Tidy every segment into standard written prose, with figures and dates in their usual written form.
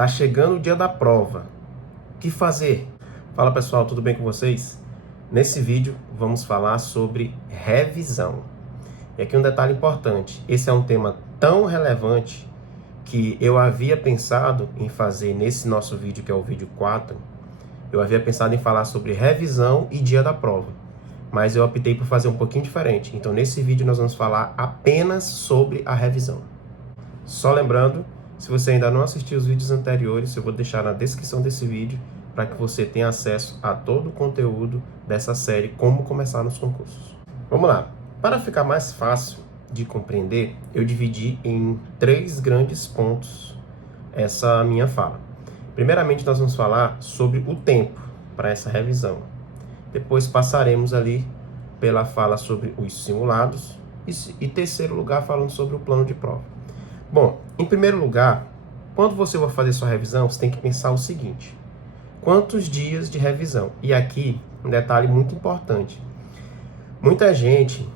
Tá chegando o dia da prova. O que fazer? Fala pessoal, tudo bem com vocês? Nesse vídeo vamos falar sobre revisão. E aqui um detalhe importante. Esse é um tema tão relevante que eu havia pensado em fazer nesse nosso vídeo, que é o vídeo 4. Eu havia pensado em falar sobre revisão e dia da prova. Mas eu optei por fazer um pouquinho diferente. Então nesse vídeo nós vamos falar apenas sobre a revisão. Só lembrando, se você ainda não assistiu os vídeos anteriores, eu vou deixar na descrição desse vídeo para que você tenha acesso a todo o conteúdo dessa série Como Começar nos Concursos. Vamos lá. Para ficar mais fácil de compreender, eu dividi em 3 grandes pontos essa minha fala. Primeiramente, nós vamos falar sobre o tempo para essa revisão. Depois passaremos ali pela fala sobre os simulados e terceiro lugar, falando sobre o plano de prova. Bom, em primeiro lugar, quando você vai fazer sua revisão, você tem que pensar o seguinte: quantos dias de revisão? E aqui, um detalhe muito importante. Muita gente,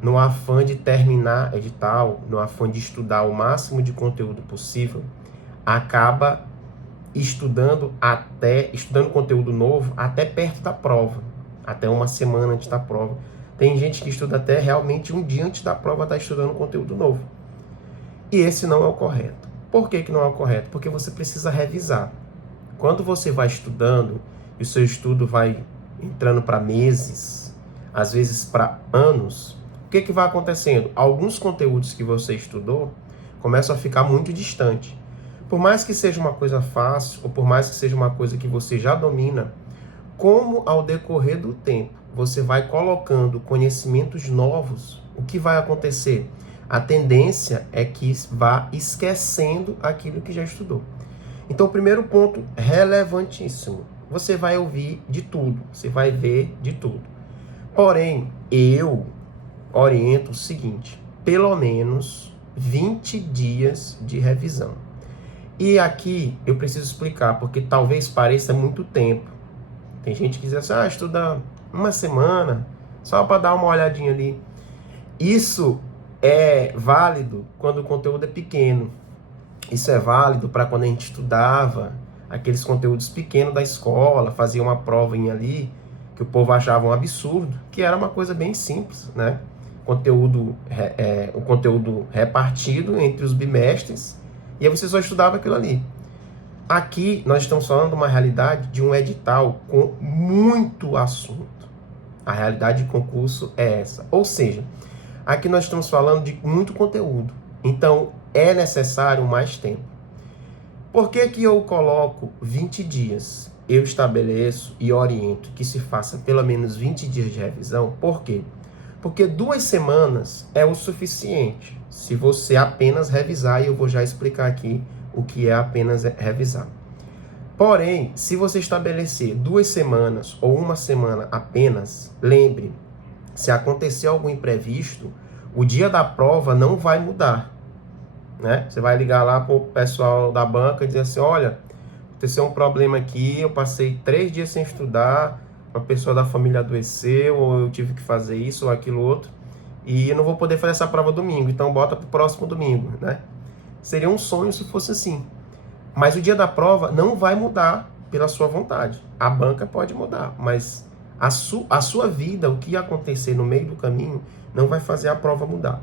no afã de terminar edital, no afã de estudar o máximo de conteúdo possível, acaba estudando conteúdo novo até perto da prova, até uma semana antes da prova. Tem gente que estuda até realmente um dia antes da prova, está estudando conteúdo novo. E esse não é o correto. Por que não é o correto? Porque você precisa revisar. Quando você vai estudando, e o seu estudo vai entrando para meses, às vezes para anos, o que vai acontecendo? Alguns conteúdos que você estudou começam a ficar muito distantes. Por mais que seja uma coisa fácil, ou por mais que seja uma coisa que você já domina, como ao decorrer do tempo você vai colocando conhecimentos novos, o que vai acontecer? A tendência é que vá esquecendo aquilo que já estudou. Então, o primeiro ponto relevantíssimo: você vai ouvir de tudo, você vai ver de tudo. Porém, eu oriento o seguinte: pelo menos 20 dias de revisão. E aqui eu preciso explicar, porque talvez pareça muito tempo. Tem gente que diz assim: estuda uma semana, só para dar uma olhadinha ali. Isso é válido quando o conteúdo é pequeno. Isso é válido para quando a gente estudava aqueles conteúdos pequenos da escola, fazia uma provinha ali, que o povo achava um absurdo, que era uma coisa bem simples, né? O conteúdo repartido entre os bimestres, e aí você só estudava aquilo ali. Aqui nós estamos falando de uma realidade de um edital com muito assunto. A realidade de concurso é essa. Ou seja, aqui nós estamos falando de muito conteúdo. Então, é necessário mais tempo. Por que eu coloco 20 dias? Eu estabeleço e oriento que se faça pelo menos 20 dias de revisão. Por quê? Porque 2 semanas é o suficiente se você apenas revisar, e eu vou já explicar aqui o que é apenas revisar. Porém, se você estabelecer 2 semanas ou 1 semana apenas, lembre, se acontecer algum imprevisto, o dia da prova não vai mudar, né? Você vai ligar lá para o pessoal da banca e dizer assim: olha, aconteceu um problema aqui, eu passei 3 dias sem estudar, uma pessoa da família adoeceu, ou eu tive que fazer isso ou aquilo outro, e eu não vou poder fazer essa prova domingo, então bota para o próximo domingo, né? Seria um sonho se fosse assim. Mas o dia da prova não vai mudar pela sua vontade. A banca pode mudar, mas a sua vida, o que acontecer no meio do caminho, não vai fazer a prova mudar.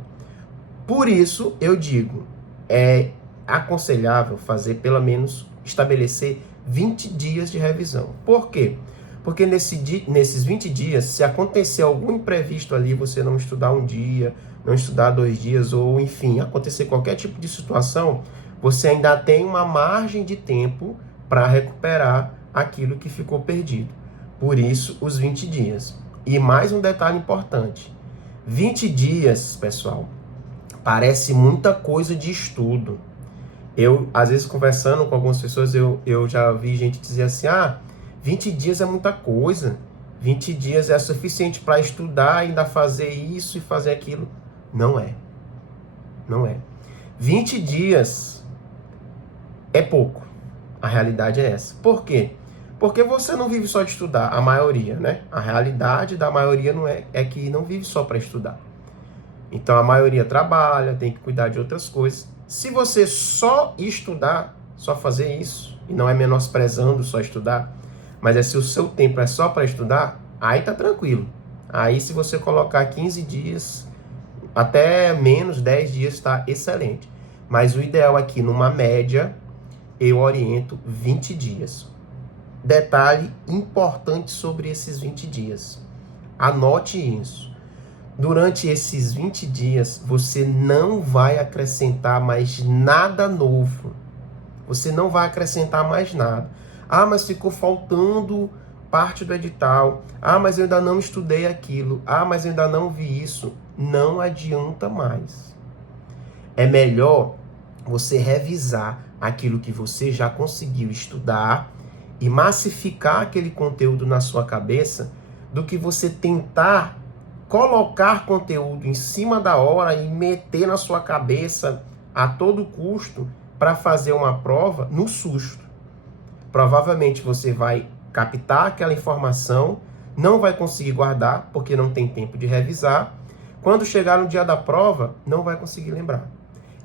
Por isso, eu digo, é aconselhável fazer pelo menos, estabelecer 20 dias de revisão. Por quê? Porque nesses 20 dias, se acontecer algum imprevisto ali, você não estudar um dia, não estudar 2 dias, ou enfim, acontecer qualquer tipo de situação, você ainda tem uma margem de tempo para recuperar aquilo que ficou perdido. Por isso, os 20 dias. E mais um detalhe importante: 20 dias, pessoal, parece muita coisa de estudo. Eu, às vezes, conversando com algumas pessoas, eu já vi gente dizer assim: 20 dias é muita coisa, 20 dias é suficiente para estudar, ainda fazer isso e fazer aquilo. Não é. Não é. 20 dias é pouco. A realidade é essa. Por quê? Porque você não vive só de estudar, a maioria, né? A realidade da maioria não é que não vive só para estudar. Então a maioria trabalha, tem que cuidar de outras coisas. Se você só estudar, só fazer isso. E não é menosprezando só estudar, mas se o seu tempo é só para estudar, aí tá tranquilo. Aí se você colocar 15 dias, até menos 10 dias, está excelente. Mas o ideal aqui, numa média, eu oriento 20 dias. Detalhe importante sobre esses 20 dias. Anote isso. Durante esses 20 dias, você não vai acrescentar mais nada novo. Você não vai acrescentar mais nada. Ah, mas ficou faltando parte do edital. Ah, mas eu ainda não estudei aquilo. Ah, mas eu ainda não vi isso. Não adianta mais. É melhor você revisar aquilo que você já conseguiu estudar e massificar aquele conteúdo na sua cabeça do que você tentar colocar conteúdo em cima da hora e meter na sua cabeça a todo custo para fazer uma prova no susto. Provavelmente você vai captar aquela informação, não vai conseguir guardar porque não tem tempo de revisar. Quando chegar no dia da prova, não vai conseguir lembrar.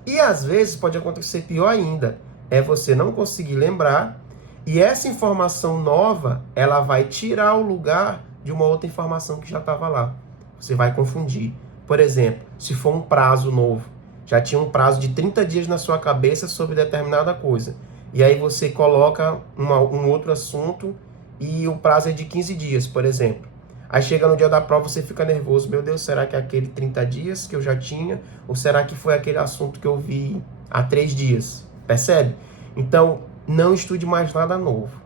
E às vezes pode acontecer pior ainda, é você não conseguir lembrar e essa informação nova, ela vai tirar o lugar de uma outra informação que já estava lá. Você vai confundir. Por exemplo, se for um prazo novo, já tinha um prazo de 30 dias na sua cabeça sobre determinada coisa. E aí você coloca um outro assunto e o prazo é de 15 dias, por exemplo. Aí chega no dia da prova, você fica nervoso. Meu Deus, será que é aquele 30 dias que eu já tinha? Ou será que foi aquele assunto que eu vi há 3 dias? Percebe? Então, não estude mais nada novo.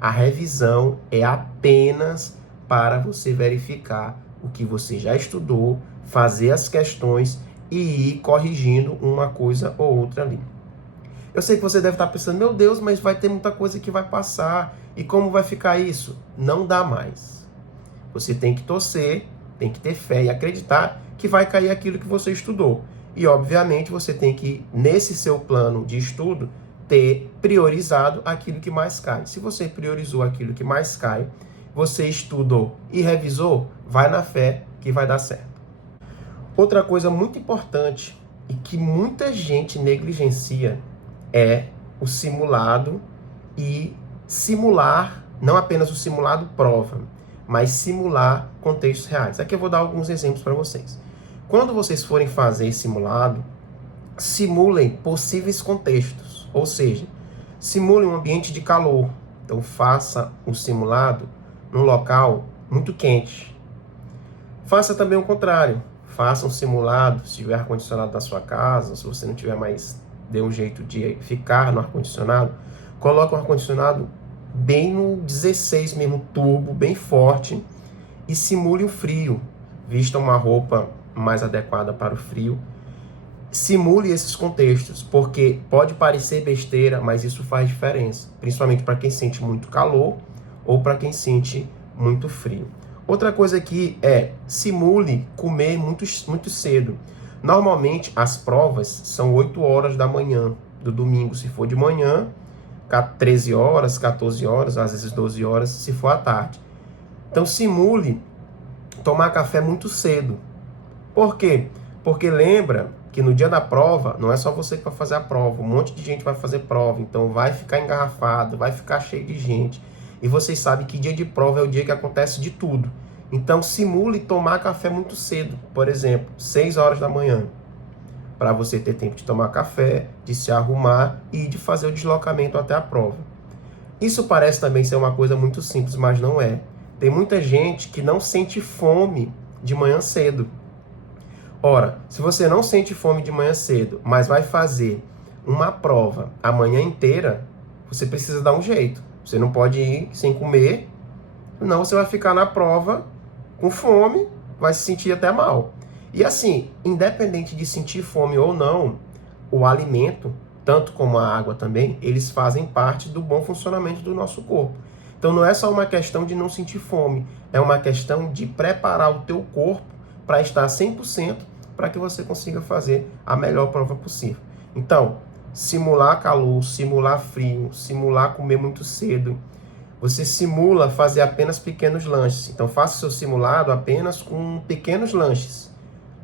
A revisão é apenas para você verificar o que você já estudou, fazer as questões e ir corrigindo uma coisa ou outra ali. Eu sei que você deve estar pensando, meu Deus, mas vai ter muita coisa que vai passar. E como vai ficar isso? Não dá mais. Você tem que torcer, tem que ter fé e acreditar que vai cair aquilo que você estudou. E, obviamente, você tem que, nesse seu plano de estudo, ter priorizado aquilo que mais cai. Se você priorizou aquilo que mais cai, você estudou e revisou, vai na fé que vai dar certo. Outra coisa muito importante e que muita gente negligencia é o simulado e simular, não apenas o simulado prova, mas simular contextos reais. Aqui eu vou dar alguns exemplos para vocês. Quando vocês forem fazer simulado, simulem possíveis contextos, ou seja, simulem um ambiente de calor. Então faça o simulado num local muito quente. Faça também o contrário. Faça um simulado, se tiver ar-condicionado na sua casa, se você não tiver mais, dê um jeito de ficar no ar-condicionado, coloque o ar-condicionado bem no 16 mesmo, turbo, bem forte, e simule o frio. Vista uma roupa mais adequada para o frio. Simule esses contextos, porque pode parecer besteira, mas isso faz diferença, principalmente para quem sente muito calor ou para quem sente muito frio. Outra coisa aqui é simule comer muito cedo. Normalmente as provas são 8 horas da manhã do domingo, se for de manhã, 13 horas, 14 horas, às vezes 12 horas, se for à tarde. Então simule tomar café muito cedo. Por quê? Porque lembra que no dia da prova, não é só você que vai fazer a prova, um monte de gente vai fazer prova, então vai ficar engarrafado, vai ficar cheio de gente. E vocês sabem que dia de prova é o dia que acontece de tudo. Então simule tomar café muito cedo, por exemplo, 6 horas da manhã, para você ter tempo de tomar café, de se arrumar e de fazer o deslocamento até a prova. Isso parece também ser uma coisa muito simples, mas não é. Tem muita gente que não sente fome de manhã cedo. Ora, se você não sente fome de manhã cedo, mas vai fazer uma prova a manhã inteira, você precisa dar um jeito. Você não pode ir sem comer, senão você vai ficar na prova com fome, vai se sentir até mal. E assim, independente de sentir fome ou não, o alimento, tanto como a água também, eles fazem parte do bom funcionamento do nosso corpo. Então não é só uma questão de não sentir fome, é uma questão de preparar o teu corpo para estar 100% para que você consiga fazer a melhor prova possível. Então, simular calor, simular frio, simular comer muito cedo. Você simula fazer apenas pequenos lanches. Então, faça o seu simulado apenas com pequenos lanches.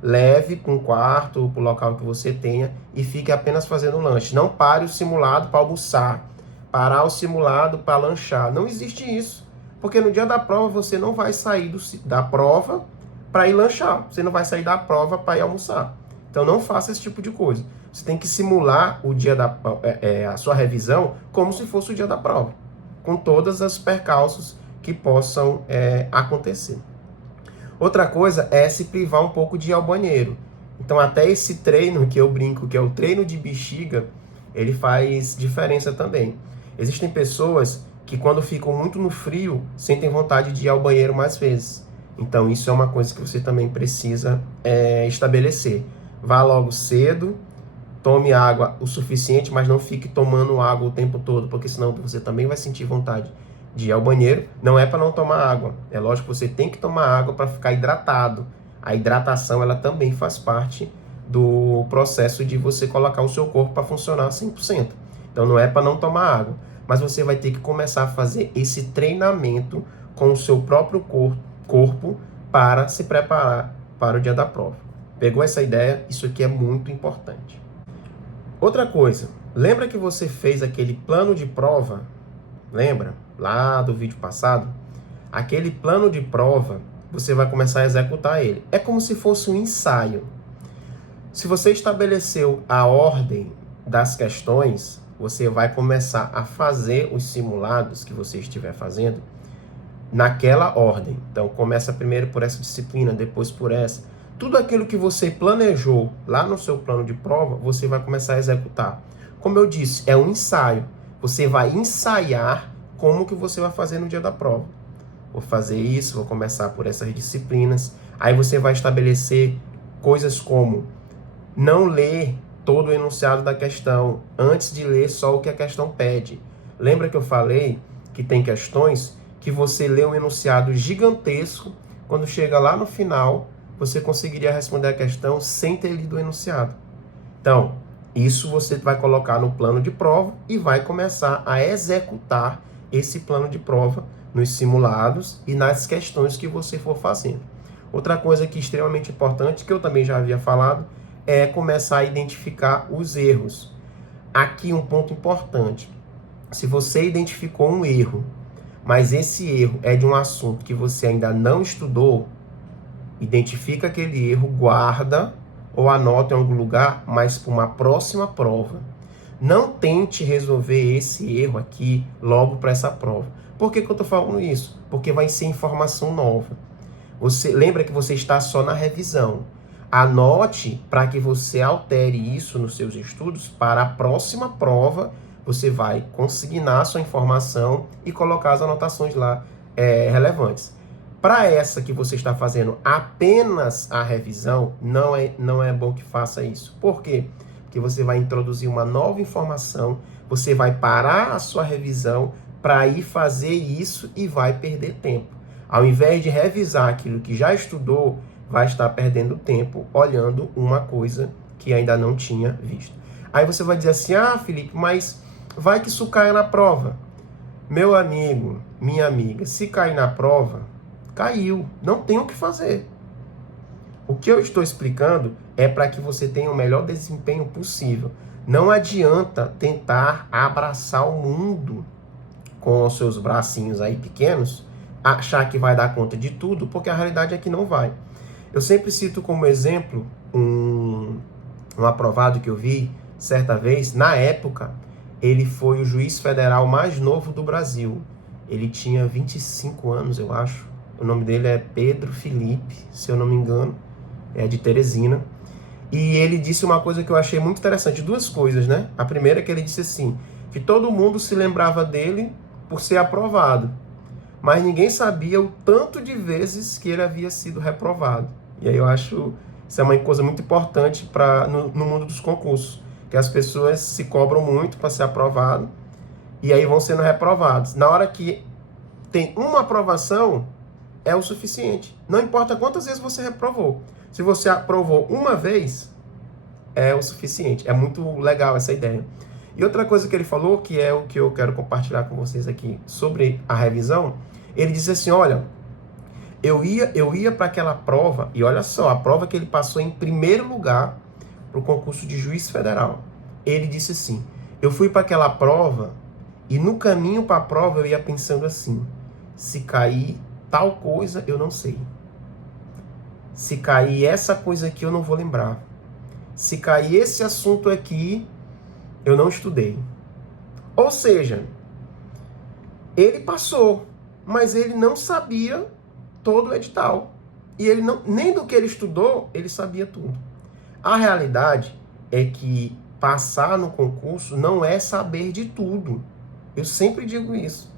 leve para um quarto, para o local que você tenha e fique apenas fazendo lanche. Não pare o simulado para almoçar, parar o simulado para lanchar. Não existe isso, porque no dia da prova você não vai sair da prova para ir lanchar, você não vai sair da prova para ir almoçar. Então não faça esse tipo de coisa. Você tem que simular o dia a sua revisão como se fosse o dia da prova, com todas as percalços que possam acontecer. Outra coisa é se privar um pouco de ir ao banheiro. Então até esse treino que eu brinco, que é o treino de bexiga, ele faz diferença também. Existem pessoas que quando ficam muito no frio, sentem vontade de ir ao banheiro mais vezes. Então isso é uma coisa que você também precisa estabelecer. Vá logo cedo, tome água o suficiente, mas não fique tomando água o tempo todo, porque senão você também vai sentir vontade de ir ao banheiro. Não é para não tomar água. É lógico que você tem que tomar água para ficar hidratado. A hidratação, ela também faz parte do processo de você colocar o seu corpo para funcionar 100%. Então não é para não tomar água, mas você vai ter que começar a fazer esse treinamento com o seu próprio corpo para se preparar para o dia da prova. Pegou essa ideia? Isso aqui é muito importante. Outra coisa, lembra que você fez aquele plano de prova? Lembra? Lá do vídeo passado? Aquele plano de prova, você vai começar a executar ele. É como se fosse um ensaio. Se você estabeleceu a ordem das questões, você vai começar a fazer os simulados que você estiver fazendo naquela ordem. Então, começa primeiro por essa disciplina, depois por essa. Tudo aquilo que você planejou lá no seu plano de prova, você vai começar a executar. Como eu disse, é um ensaio. Você vai ensaiar como que você vai fazer no dia da prova. Vou fazer isso, vou começar por essas disciplinas. Aí você vai estabelecer coisas como não ler todo o enunciado da questão antes de ler só o que a questão pede. Lembra que eu falei que tem questões que você lê um enunciado gigantesco, quando chega lá no final, você conseguiria responder a questão sem ter lido o enunciado. Então, isso você vai colocar no plano de prova e vai começar a executar esse plano de prova nos simulados e nas questões que você for fazendo. Outra coisa que é extremamente importante, que eu também já havia falado, é começar a identificar os erros. Aqui um ponto importante. Se você identificou um erro, mas esse erro é de um assunto que você ainda não estudou, identifica aquele erro, guarda ou anota em algum lugar, mas para uma próxima prova. Não tente resolver esse erro aqui logo para essa prova. Por que eu estou falando isso? Porque vai ser informação nova. Você lembra que você está só na revisão. Anote para que você altere isso nos seus estudos para a próxima prova. Você vai consignar a sua informação e colocar as anotações lá relevantes. Para essa que você está fazendo apenas a revisão, não é bom que faça isso. Por quê? Porque você vai introduzir uma nova informação, você vai parar a sua revisão para ir fazer isso e vai perder tempo. Ao invés de revisar aquilo que já estudou, vai estar perdendo tempo olhando uma coisa que ainda não tinha visto. Aí você vai dizer assim, Felipe, mas vai que isso caia na prova. Meu amigo, minha amiga, se cair na prova, caiu, não tem o que fazer. O que eu estou explicando é para que você tenha o melhor desempenho possível. Não adianta tentar abraçar o mundo com os seus bracinhos aí pequenos, achar que vai dar conta de tudo, porque a realidade é que não vai. Eu sempre cito como exemplo um aprovado que eu vi certa vez. Na época, ele foi o juiz federal mais novo do Brasil. Ele tinha 25 anos, eu acho. O nome dele é Pedro Felipe, se eu não me engano. É de Teresina. E ele disse uma coisa que eu achei muito interessante. Duas coisas, né? A primeira é que ele disse assim, que todo mundo se lembrava dele por ser aprovado, mas ninguém sabia o tanto de vezes que ele havia sido reprovado. E aí eu acho isso é uma coisa muito importante no mundo dos concursos, que as pessoas se cobram muito para ser aprovado e aí vão sendo reprovados. Na hora que tem uma aprovação, é o suficiente. Não importa quantas vezes você reprovou. Se você aprovou uma vez, é o suficiente. É muito legal essa ideia. E outra coisa que ele falou, que é o que eu quero compartilhar com vocês aqui sobre a revisão, ele disse assim, olha, Eu ia para aquela prova, e olha só, a prova que ele passou em primeiro lugar para o concurso de juiz federal. Ele disse assim, eu fui para aquela prova e no caminho para a prova eu ia pensando assim, se cair tal coisa eu não sei. Se cair essa coisa aqui eu não vou lembrar. Se cair esse assunto aqui, eu não estudei. Ou seja, ele passou, mas ele não sabia todo o edital. E ele não, nem do que ele estudou, ele sabia tudo. A realidade é que passar no concurso não é saber de tudo. Eu sempre digo isso.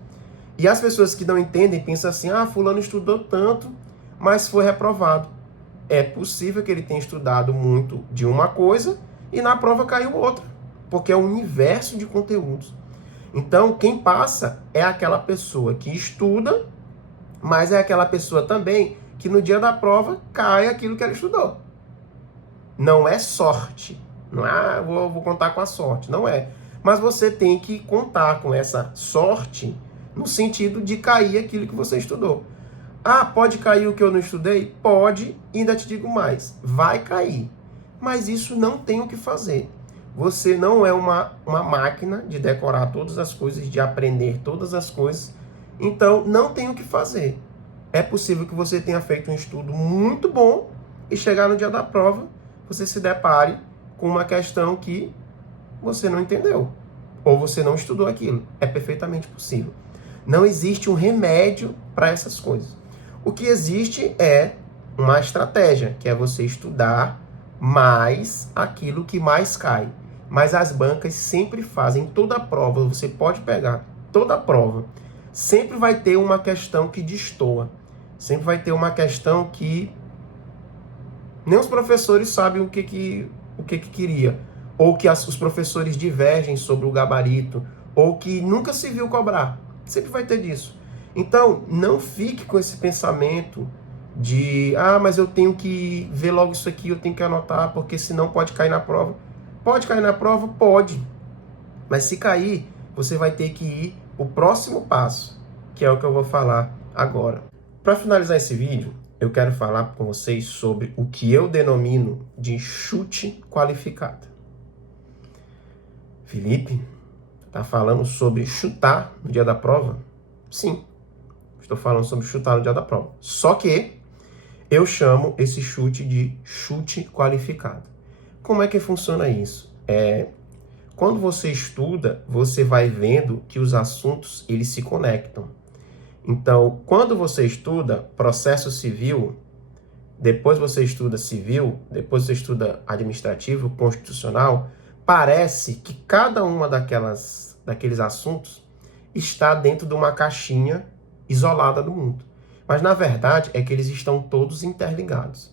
E as pessoas que não entendem pensam assim, fulano estudou tanto, mas foi reprovado. É possível que ele tenha estudado muito de uma coisa e na prova caiu outra, porque é um universo de conteúdos. Então, quem passa é aquela pessoa que estuda, mas é aquela pessoa também que no dia da prova cai aquilo que ela estudou. Não é sorte. Não é, vou contar com a sorte. Não é. Mas você tem que contar com essa sorte no sentido de cair aquilo que você estudou. Pode cair o que eu não estudei? Pode, e ainda te digo mais, vai cair. Mas isso não tem o que fazer. Você não é uma máquina de decorar todas as coisas, de aprender todas as coisas. Então, não tem o que fazer. É possível que você tenha feito um estudo muito bom e chegar no dia da prova, você se depare com uma questão que você não entendeu. Ou você não estudou aquilo. É perfeitamente possível. Não existe um remédio para essas coisas. O que existe é uma estratégia, que é você estudar mais aquilo que mais cai. Mas as bancas sempre fazem toda a prova, você pode pegar toda a prova, sempre vai ter uma questão que destoa. Sempre vai ter uma questão que nem os professores sabem o que queria. Ou que os professores divergem sobre o gabarito. Ou que nunca se viu cobrar. Sempre vai ter disso. Então, não fique com esse pensamento de, mas eu tenho que ver logo isso aqui, eu tenho que anotar, porque senão pode cair na prova. Pode cair na prova? Pode. Mas se cair, você vai ter que ir o próximo passo, que é o que eu vou falar agora. Para finalizar esse vídeo, eu quero falar com vocês sobre o que eu denomino de chute qualificado. Felipe, tá falando sobre chutar no dia da prova? Sim. Estou falando sobre chutar no dia da prova. Só que eu chamo esse chute de chute qualificado. Como é que funciona isso? Quando você estuda, você vai vendo que os assuntos eles se conectam. Então, quando você estuda processo civil, depois você estuda civil, depois você estuda administrativo, constitucional, parece que cada uma daqueles assuntos está dentro de uma caixinha isolada do mundo. Mas, na verdade, é que eles estão todos interligados.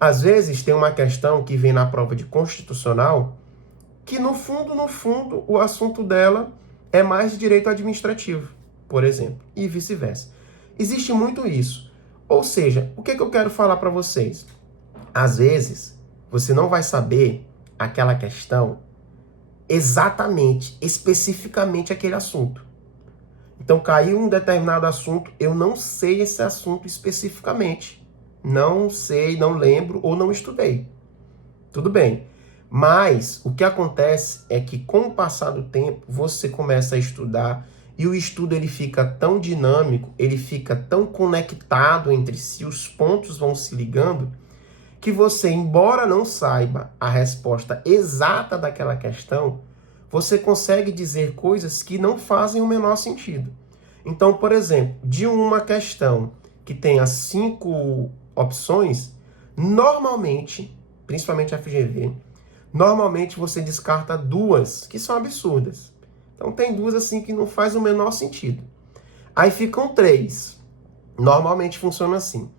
Às vezes, tem uma questão que vem na prova de constitucional que, no fundo, o assunto dela é mais de direito administrativo, por exemplo, e vice-versa. Existe muito isso. Ou seja, o que eu quero falar para vocês? Às vezes, você não vai saber aquela questão exatamente, especificamente aquele assunto. Então, caiu um determinado assunto, eu não sei esse assunto especificamente. Não sei, não lembro ou não estudei. Tudo bem. Mas o que acontece é que com o passar do tempo, você começa a estudar e o estudo ele fica tão dinâmico, ele fica tão conectado entre si, os pontos vão se ligando, que você, embora não saiba a resposta exata daquela questão, você consegue dizer coisas que não fazem o menor sentido. Então, por exemplo, de uma questão que tenha 5 opções, normalmente, principalmente a FGV, normalmente você descarta 2 que são absurdas. Então, tem 2 assim que não faz o menor sentido. Aí ficam 3. Normalmente funciona assim.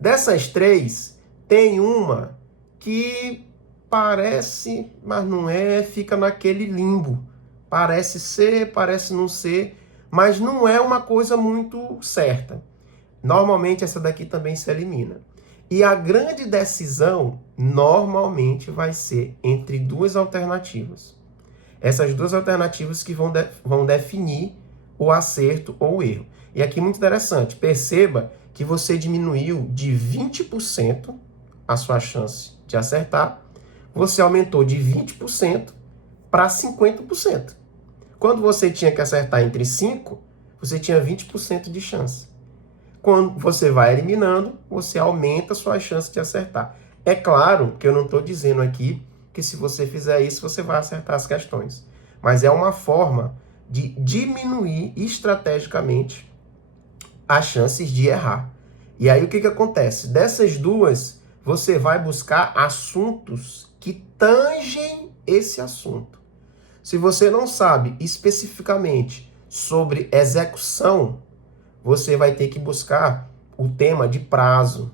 Dessas 3, tem uma que parece, mas não é, fica naquele limbo. Parece ser, parece não ser, mas não é uma coisa muito certa. Normalmente essa daqui também se elimina. E a grande decisão normalmente vai ser entre 2 alternativas. Essas 2 alternativas que vão definir o acerto ou o erro. E aqui muito interessante, perceba que você diminuiu de 20% a sua chance de acertar, você aumentou de 20% para 50%. Quando você tinha que acertar entre 5, você tinha 20% de chance. Quando você vai eliminando, você aumenta a sua chance de acertar. É claro que eu não estou dizendo aqui que se você fizer isso, você vai acertar as questões. Mas é uma forma de diminuir estrategicamente as chances de errar. E aí o que acontece? Dessas duas, você vai buscar assuntos que tangem esse assunto. Se você não sabe especificamente sobre execução, você vai ter que buscar o tema de prazo,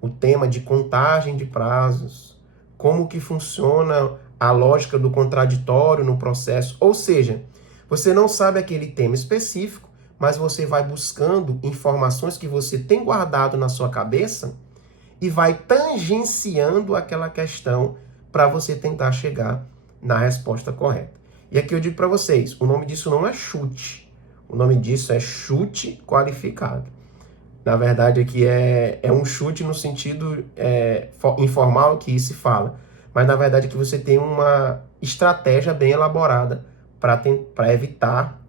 o tema de contagem de prazos, como que funciona a lógica do contraditório no processo. Ou seja, você não sabe aquele tema específico, mas você vai buscando informações que você tem guardado na sua cabeça e vai tangenciando aquela questão para você tentar chegar na resposta correta. E aqui eu digo para vocês, o nome disso não é chute. O nome disso é chute qualificado. Na verdade, aqui é um chute no sentido informal que se fala. Mas, na verdade, que você tem uma estratégia bem elaborada para evitar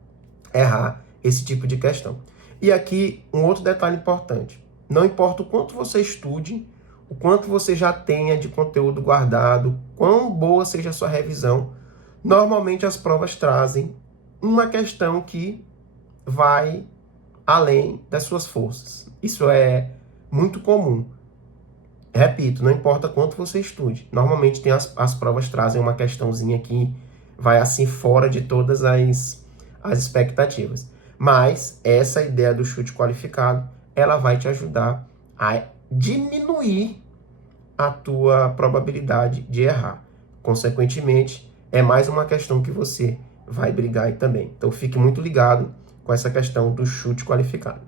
errar esse tipo de questão. E aqui, um outro detalhe importante. Não importa o quanto você estude, o quanto você já tenha de conteúdo guardado, quão boa seja a sua revisão, normalmente as provas trazem uma questão que vai além das suas forças. Isso é muito comum. Repito, não importa quanto você estude. Normalmente as provas trazem uma questãozinha que vai assim fora de todas as expectativas. Mas essa ideia do chute qualificado, ela vai te ajudar a diminuir a tua probabilidade de errar. Consequentemente, é mais uma questão que você vai brigar aí também. Então fique muito ligado com essa questão do chute qualificado.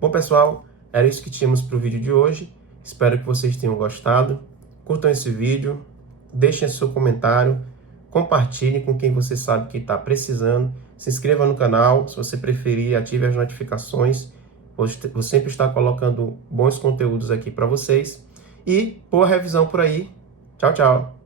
Bom, pessoal, era isso que tínhamos para o vídeo de hoje. Espero que vocês tenham gostado. Curtam esse vídeo, deixem seu comentário, compartilhem com quem você sabe que está precisando. Se inscreva no canal, se você preferir, ative as notificações. Vou sempre estar colocando bons conteúdos aqui para vocês. E boa revisão por aí. Tchau, tchau.